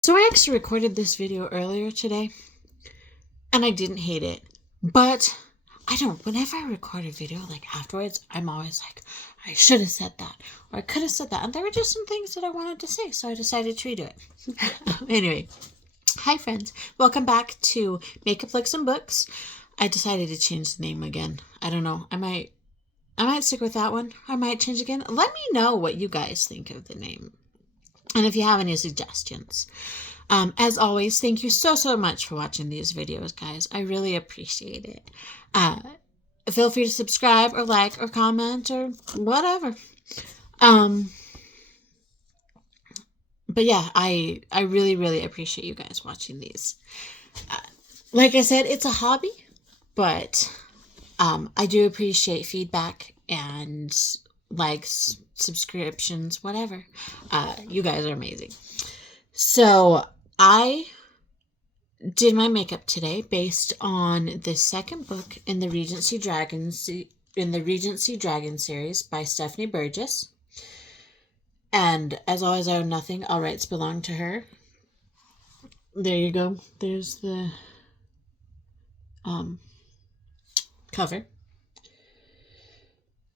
So I actually recorded this video earlier today, and I didn't hate it. But I don't, whenever I record a video, like afterwards, I'm always like, I should have said that, or I could have said that. And there were just some things that I wanted to say, so I decided to redo it. Anyway, hi friends. Welcome back to Makeup Looks and Books. I decided to change the name again. I don't know. I might stick with that one. I might change again. Let me know what you guys think of the name. And if you have any suggestions. As always, thank you so much for watching these videos, guys. I really appreciate it. Feel free to subscribe or like or comment or whatever. But yeah, I really appreciate you guys watching these. Like I said, it's a hobby, but I do appreciate feedback and likes, subscriptions, whatever. You guys are amazing. So I did my makeup today based on the second book in the Regency Dragon series by Stephanie Burgis. And as always, I own nothing. All rights belong to her. There you go. There's the cover.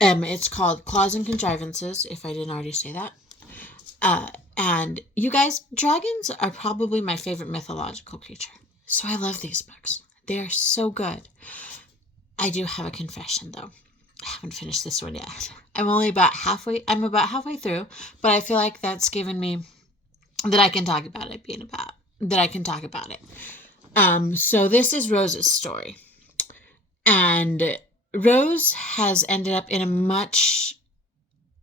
It's called Claws and Contrivances, if I didn't already say that. And you guys, dragons are probably my favorite mythological creature. So I love these books. They are so good. I do have a confession, though. I haven't finished this one yet. I'm about halfway through, but I feel like that's given me that I can talk about it. So this is Rose's story. And Rose has ended up in a much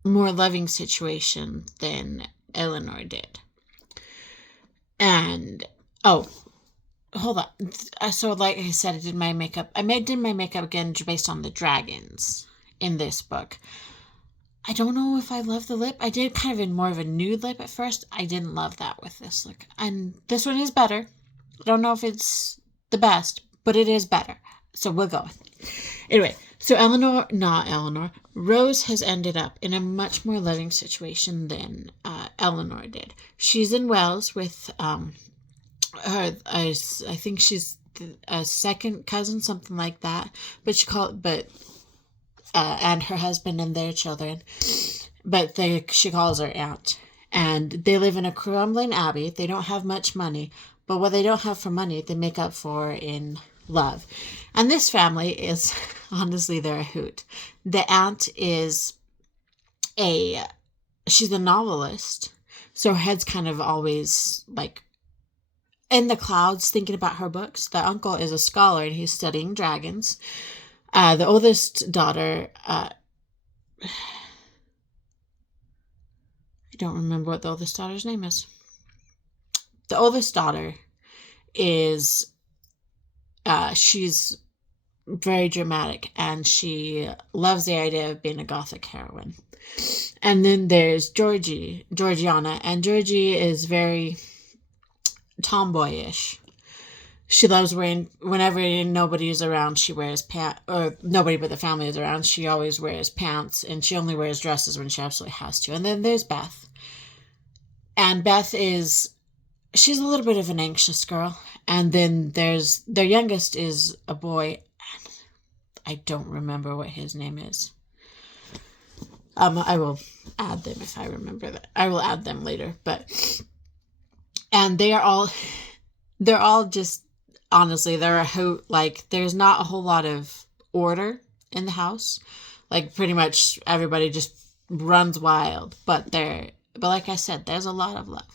more loving situation than Eleanor did. And, hold on. So like I said, I did my makeup again based on the dragons in this book. I don't know if I love the lip. I did kind of in more of a nude lip at first. I didn't love that with this look. And this one is better. I don't know if it's the best, but it is better. So we'll go. Anyway, so Rose has ended up in a much more loving situation than Eleanor did. She's in Wales with her, I think she's a second cousin, something like that. And her husband and their children. But she calls her aunt. And they live in a crumbling abbey. They don't have much money. But what they don't have for money, they make up for in love. And this family is, honestly, they're a hoot. The aunt is she's a novelist. So her head's kind of always like in the clouds thinking about her books. The uncle is a scholar and he's studying dragons. The oldest daughter, I don't remember what the oldest daughter's name is. The oldest daughter is, she's very dramatic and she loves the idea of being a gothic heroine. And then there's Georgiana, and Georgie is very tomboyish. She loves wearing, whenever nobody's around, she wears pants, or nobody but the family is around, she always wears pants, and she only wears dresses when she absolutely has to. And then there's Beth. And Beth she's a little bit of an anxious girl. And then their youngest is a boy. I don't remember what his name is. I will add them if I remember that. I will add them later. And they're all just, honestly, they're a hoot. Like, there's not a whole lot of order in the house. Like, pretty much everybody just runs wild. But like I said, there's a lot of love.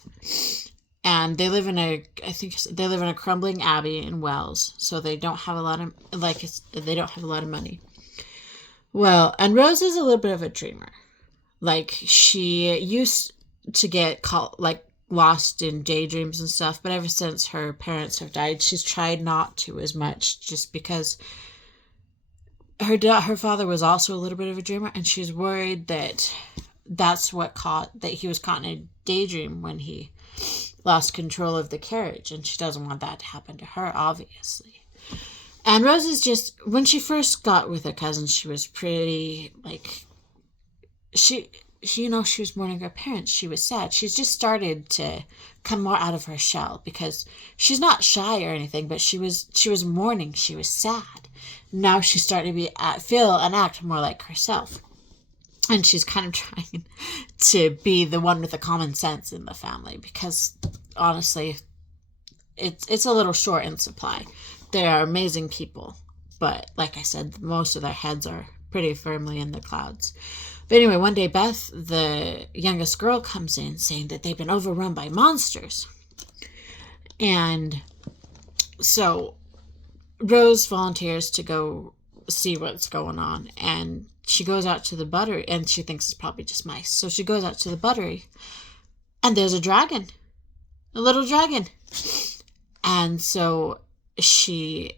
And they live in a crumbling abbey in Wales. So they don't have a lot of money. Well, and Rose is a little bit of a dreamer. Like, she used to get lost in daydreams and stuff, but ever since her parents have died, she's tried not to as much, just because her father was also a little bit of a dreamer, and she's worried that he was caught in a daydream when he lost control of the carriage, and she doesn't want that to happen to her, obviously. And Rose is just, when she first got with her cousin, she was pretty, she was mourning her parents. She was sad. She's just started to come more out of her shell because she's not shy or anything, but she was mourning. She was sad. Now she's starting to feel and act more like herself. And she's kind of trying to be the one with the common sense in the family because, honestly, it's a little short in supply. They are amazing people, but like I said, most of their heads are pretty firmly in the clouds. But anyway, one day Beth, the youngest girl, comes in saying that they've been overrun by monsters. And so Rose volunteers to go see what's going on, and she goes out to the buttery, and she thinks it's probably just mice. So she goes out to the buttery, and there's a dragon, a little dragon. And so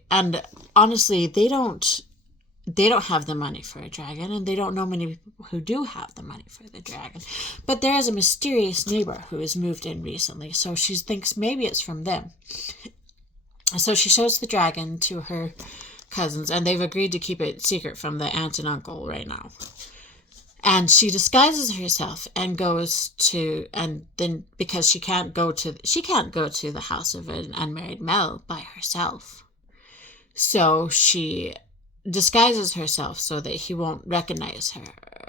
and honestly, they don't have the money for a dragon, and they don't know many people who do have the money for the dragon. But there is a mysterious neighbor who has moved in recently, so she thinks maybe it's from them. So she shows the dragon to her cousins, and they've agreed to keep it secret from the aunt and uncle right now. And she disguises herself and goes to, and then because she can't go to the house of an unmarried male by herself. So she disguises herself so that he won't recognize her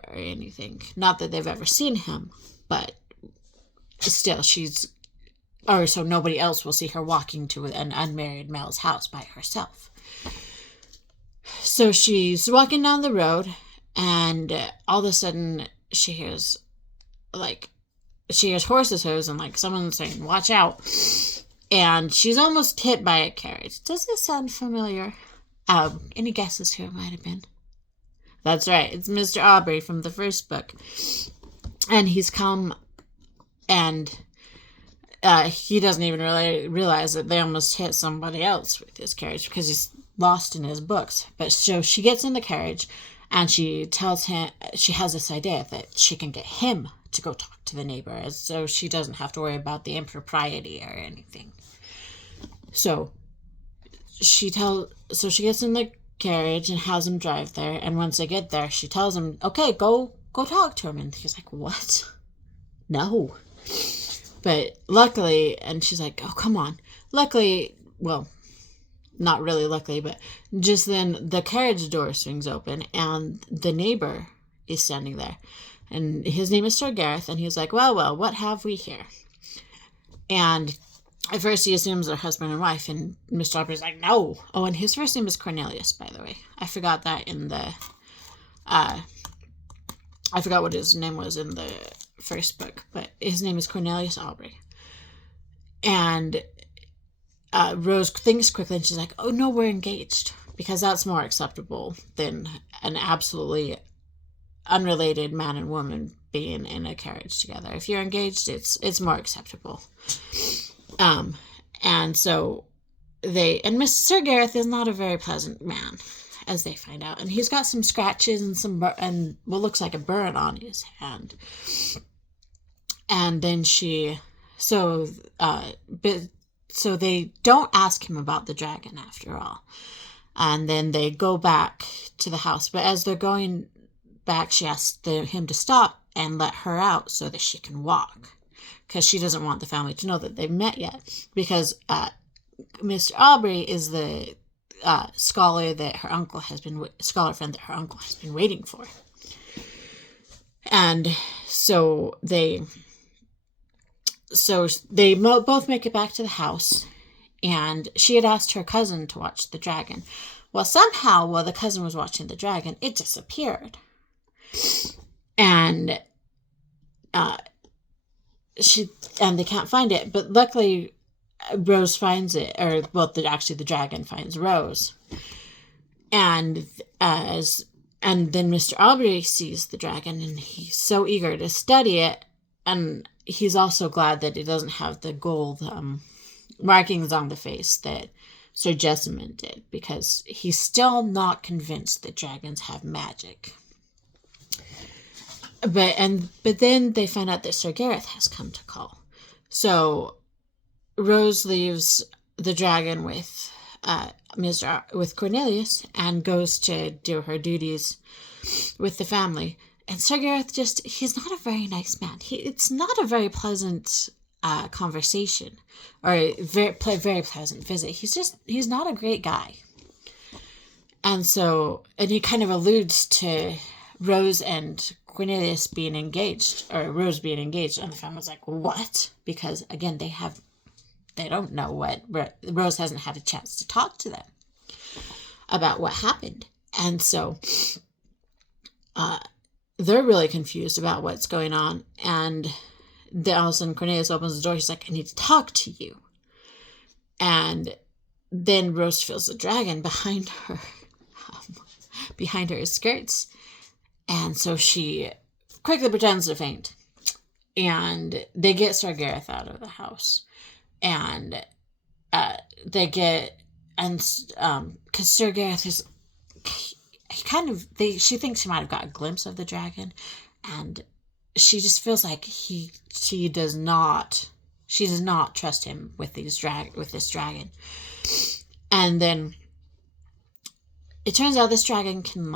or anything. Not that they've ever seen him, but still so nobody else will see her walking to an unmarried male's house by herself. So she's walking down the road, and all of a sudden she hears horses' hooves and like someone saying, "Watch out." And she's almost hit by a carriage. Does this sound familiar? Any guesses who it might have been? That's right. It's Mr. Aubrey from the first book. And he's come, and he doesn't even really realize that they almost hit somebody else with his carriage because he's lost in his books. But so she gets in the carriage, and she tells him she has this idea that she can get him to go talk to the neighbor, so she doesn't have to worry about the impropriety or anything. So she gets in the carriage and has him drive there, and once they get there, she tells him, "Okay, go talk to him." And he's like, "What? No." But luckily, and she's like, "Oh, come on." Luckily, well, not really luckily, but just then the carriage door swings open, and the neighbor is standing there. And his name is Sir Gareth, and he's like, well, what have we here? And at first he assumes they're husband and wife, and Mr. Aubrey's like, "No." Oh, and his first name is Cornelius, by the way. I forgot that in the... I forgot what his name was in the first book, but his name is Cornelius Aubrey. And Rose thinks quickly, and she's like, "Oh, no, we're engaged," because that's more acceptable than an absolutely unrelated man and woman being in a carriage together. If you're engaged, it's more acceptable. And so and Mr. Gareth is not a very pleasant man, as they find out, and he's got some scratches and what looks like a burn on his hand. And then so they don't ask him about the dragon after all. And then they go back to the house. But as they're going back, she asks him to stop and let her out so that she can walk. Because she doesn't want the family to know that they've met yet. Because Mr. Aubrey is the scholar friend that her uncle has been waiting for. And so they both make it back to the house, and she had asked her cousin to watch the dragon. Well, somehow, while the cousin was watching the dragon, it disappeared. And they can't find it, but luckily Rose finds it, the dragon finds Rose. And then Mr. Aubrey sees the dragon, and he's so eager to study it, and he's also glad that it doesn't have the gold markings on the face that Sir Jessamine did, because he's still not convinced that dragons have magic. But then they find out that Sir Gareth has come to call. So Rose leaves the dragon with Cornelius and goes to do her duties with the family. Sir Gareth he's not a very nice man. It's not a very pleasant conversation or a very pleasant visit. He's not a great guy. And he kind of alludes to Rose and Cornelius being engaged, or Rose being engaged, and the family's like, what? Because, again, they don't know what, Rose hasn't had a chance to talk to them about what happened. And so, they're really confused about what's going on, and then all of a sudden Cornelius opens the door. He's like, I need to talk to you. And then Rose feels the dragon behind her skirts. And so she quickly pretends to faint. And they get Sir Gareth out of the house. And because Sir Gareth is, she thinks she might have got a glimpse of the dragon. And she just feels like she does not trust him with this dragon. And then it turns out this dragon can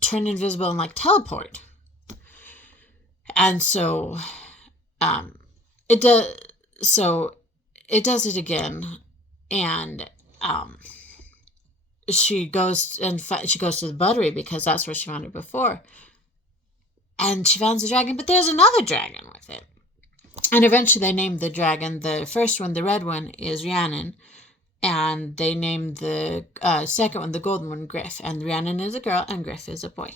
turn invisible and teleport. And so it does it again. And she goes to the buttery because that's where she found it before. And she finds the dragon, but there's another dragon with it. And eventually they named the dragon, the first one, the red one, is Rhiannon. And they named the second one, the golden one, Griff. And Rhiannon is a girl and Griff is a boy.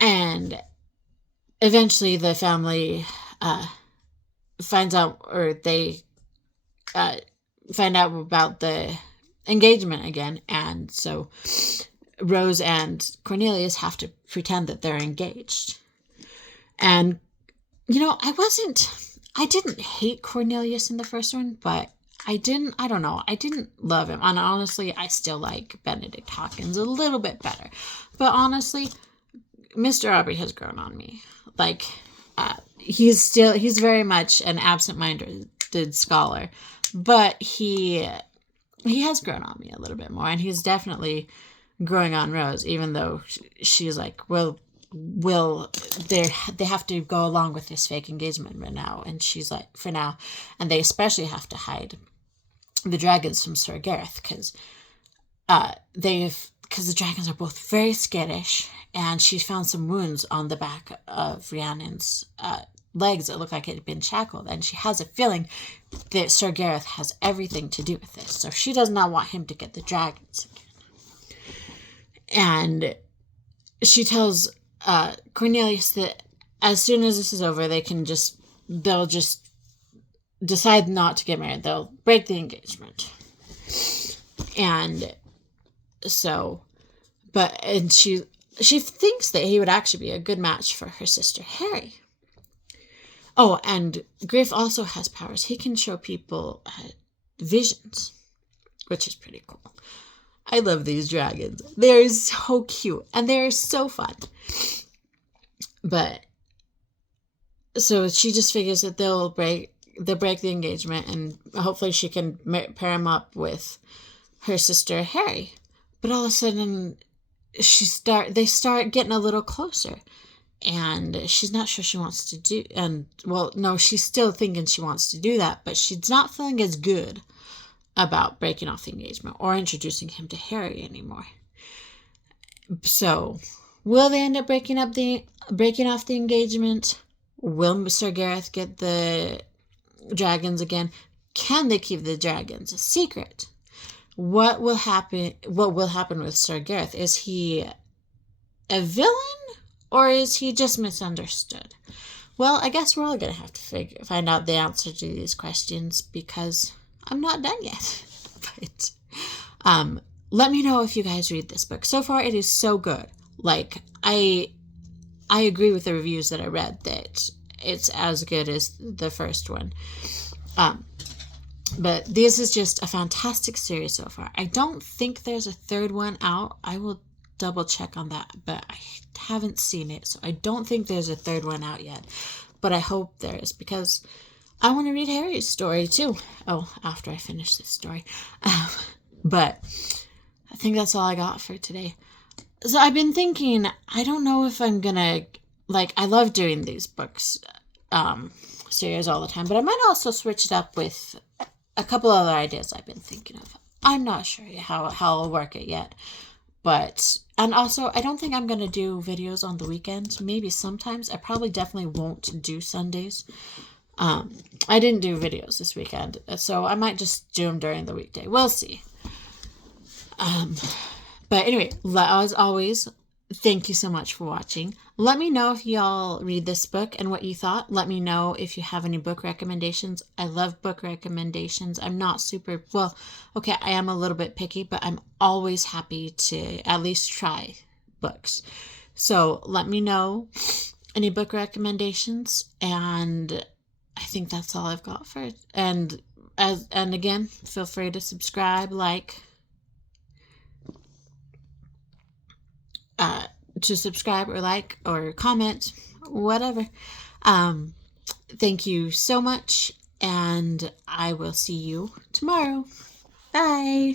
And eventually the family finds out, or they find out about the engagement again. And so Rose and Cornelius have to pretend that they're engaged. And, I didn't hate Cornelius in the first one, but I didn't love him. And honestly, I still like Benedict Hawkins a little bit better. But honestly, Mr. Aubrey has grown on me. He's very much an absent-minded scholar, but he has grown on me a little bit more, and he's definitely growing on Rose, even though she's like, they have to go along with this fake engagement right now, and she's like, for now, and they especially have to hide the dragons from Sir Gareth because the dragons are both very skittish, and she found some wounds on the back of Rhiannon's legs that looked like it had been shackled, and she has a feeling that Sir Gareth has everything to do with this, so she does not want him to get the dragons again. And she tells Cornelius that as soon as this is over, they'll just decide not to get married. They'll break the engagement. And so, she thinks that he would actually be a good match for her sister Harry. Oh, and Griff also has powers. He can show people visions, which is pretty cool. I love these dragons. They're so cute, and they're so fun. But, so she just figures that they'll break the engagement, and hopefully she can pair him up with her sister Harry. But all of a sudden, they start getting a little closer. And she's not sure she wants to do, she's still thinking she wants to do that, but she's not feeling as good about breaking off the engagement or introducing him to Harry anymore. So, will they end up breaking off the engagement? Will Sir Gareth get the dragons again? Can they keep the dragons a secret? What will happen with Sir Gareth? Is he a villain? Or is he just misunderstood? Well, I guess we're all going to have to find out the answer to these questions because I'm not done yet. But let me know if you guys read this book. So far, it is so good. I agree with the reviews that I read that it's as good as the first one. But this is just a fantastic series so far. I don't think there's a third one out. I will double check on that, but I haven't seen it, so I don't think there's a third one out yet, but I hope there is because I want to read Harry's story too. After I finish this story. But I think that's all I got for today. So I've been thinking, I don't know if I'm gonna, like, I love doing these books series all the time, but I might also switch it up with a couple other ideas I've been thinking of. I'm not sure how I'll work it yet. But, and also, I don't think I'm going to do videos on the weekends. Maybe sometimes. I probably definitely won't do Sundays. I didn't do videos this weekend, so I might just do them during the weekday. We'll see. But anyway, as always, thank you so much for watching. Let me know if y'all read this book and what you thought. Let me know if you have any book recommendations. I love book recommendations. I'm not super, well, okay, I am a little bit picky, but I'm always happy to at least try books. So let me know any book recommendations, and I think that's all I've got for it. And again, feel free to subscribe, to subscribe or like or comment, whatever. Thank you so much, and I will see you tomorrow. Bye.